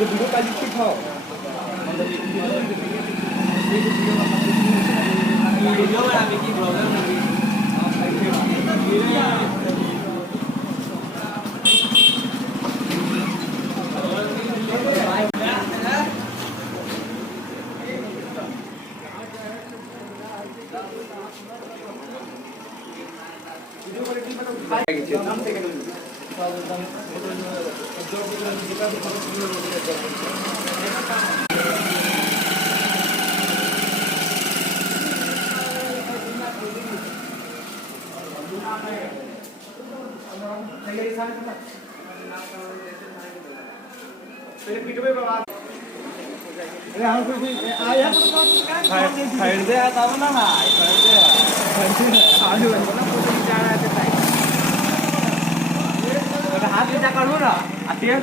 video काली ठीक हो video बना की प्रॉब्लम नहीं खरीदे आता ना हाथ नीचा करू ना तेल